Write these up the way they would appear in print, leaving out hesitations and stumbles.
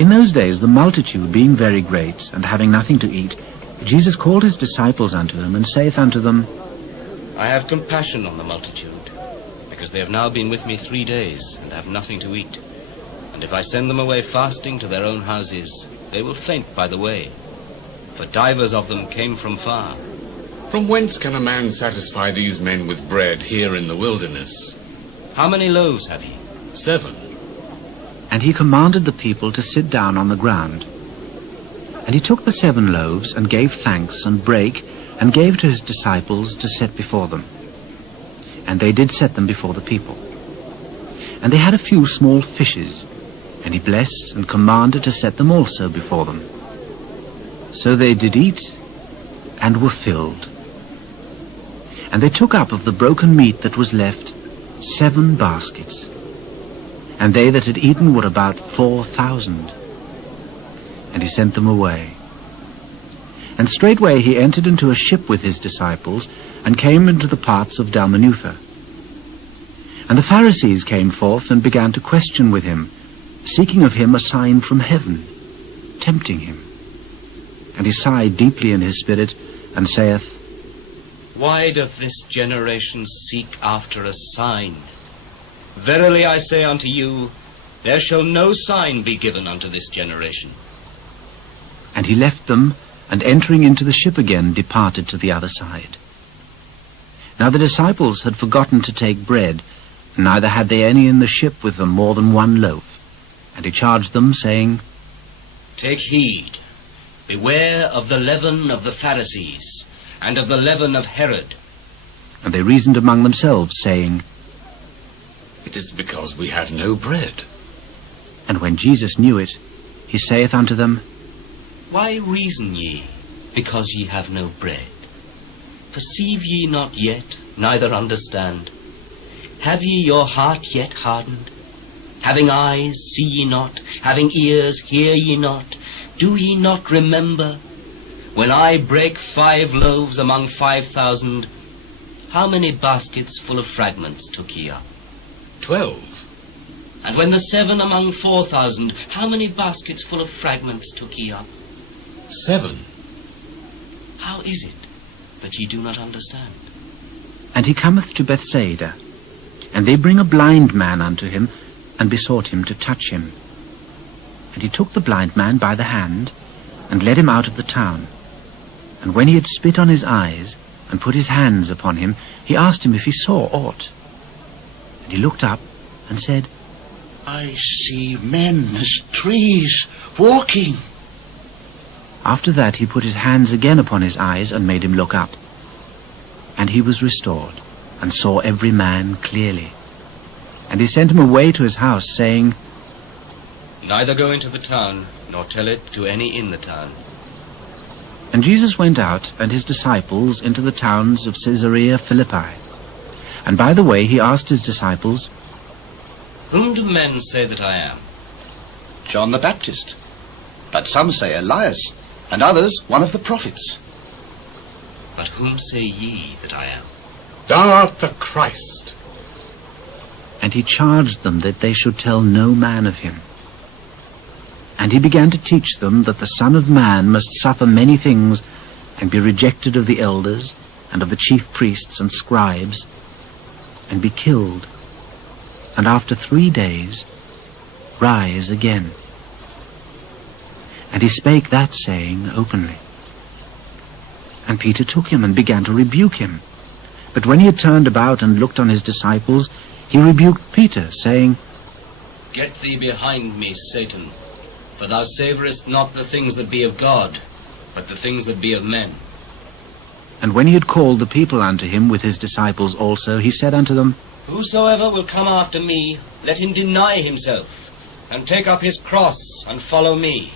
In those days the multitude being very great, and having nothing to eat, Jesus called his disciples unto him, and saith unto them, I have compassion on the multitude, because they have now been with me 3 days, and have nothing to eat. And if I send them away fasting to their own houses, they will faint by the way. For divers of them came from far. From whence can a man satisfy these men with bread here in the wilderness? How many loaves have ye? 7. And he commanded the people to sit down on the ground. And he took the 7 loaves, and gave thanks, and brake, and gave to his disciples to set before them. And they did set them before the people. And they had a few small fishes, and he blessed, and commanded to set them also before them. So they did eat, and were filled. And they took up of the broken meat that was left 7 baskets. And they that had eaten were about 4,000. And he sent them away. And straightway he entered into a ship with his disciples, and came into the parts of Dalmanutha. And the Pharisees came forth, and began to question with him, seeking of him a sign from heaven, tempting him. And he sighed deeply in his spirit, and saith, Why doth this generation seek after a sign? Verily I say unto you, there shall no sign be given unto this generation. And he left them, and entering into the ship again, departed to the other side. Now the disciples had forgotten to take bread, neither had they any in the ship with them more than 1 loaf. And he charged them, saying, Take heed, beware of the leaven of the Pharisees, and of the leaven of Herod. And they reasoned among themselves, saying, It is because we have no bread. And when Jesus knew it, he saith unto them, Why reason ye, because ye have no bread? Perceive ye not yet, neither understand? Have ye your heart yet hardened? Having eyes, see ye not? Having ears, hear ye not? Do ye not remember? When I brake 5 loaves among 5,000, how many baskets full of fragments took ye up? 12. And when the 7 among 4,000, how many baskets full of fragments took ye up? 7. How is it that ye do not understand? And he cometh to Bethsaida, and they bring a blind man unto him, and besought him to touch him. And he took the blind man by the hand, and led him out of the town. And when he had spit on his eyes, and put his hands upon him, he asked him if he saw aught. And he looked up, and said, I see men as trees, walking. After that he put his hands again upon his eyes, and made him look up. And he was restored, and saw every man clearly. And he sent him away to his house, saying, Neither go into the town, nor tell it to any in the town. And Jesus went out, and his disciples, into the towns of Caesarea Philippi. And by the way he asked his disciples, Whom do men say that I am? John the Baptist. But some say Elias, and others one of the prophets. But whom say ye that I am? Thou art the Christ. And he charged them that they should tell no man of him. And he began to teach them that the Son of Man must suffer many things, and be rejected of the elders, and of the chief priests and scribes, and be killed, and after 3 days rise again. And he spake that saying openly. And Peter took him, and began to rebuke him. But when he had turned about and looked on his disciples, he rebuked Peter, saying, Get thee behind me, Satan, for thou savorest not the things that be of God, but the things that be of men. And when he had called the people unto him with his disciples also, he said unto them, Whosoever will come after me, let him deny himself, and take up his cross, and follow me.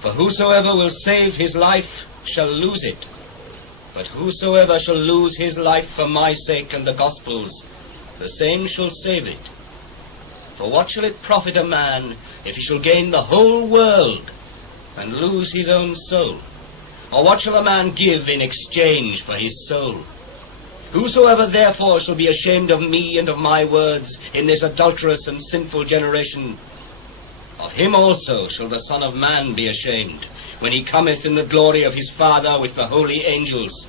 For whosoever will save his life shall lose it. But whosoever shall lose his life for my sake and the gospel's, the same shall save it. For what shall it profit a man if he shall gain the whole world and lose his own soul? Or what shall a man give in exchange for his soul? Whosoever therefore shall be ashamed of me and of my words in this adulterous and sinful generation, of him also shall the Son of Man be ashamed, when he cometh in the glory of his Father with the holy angels.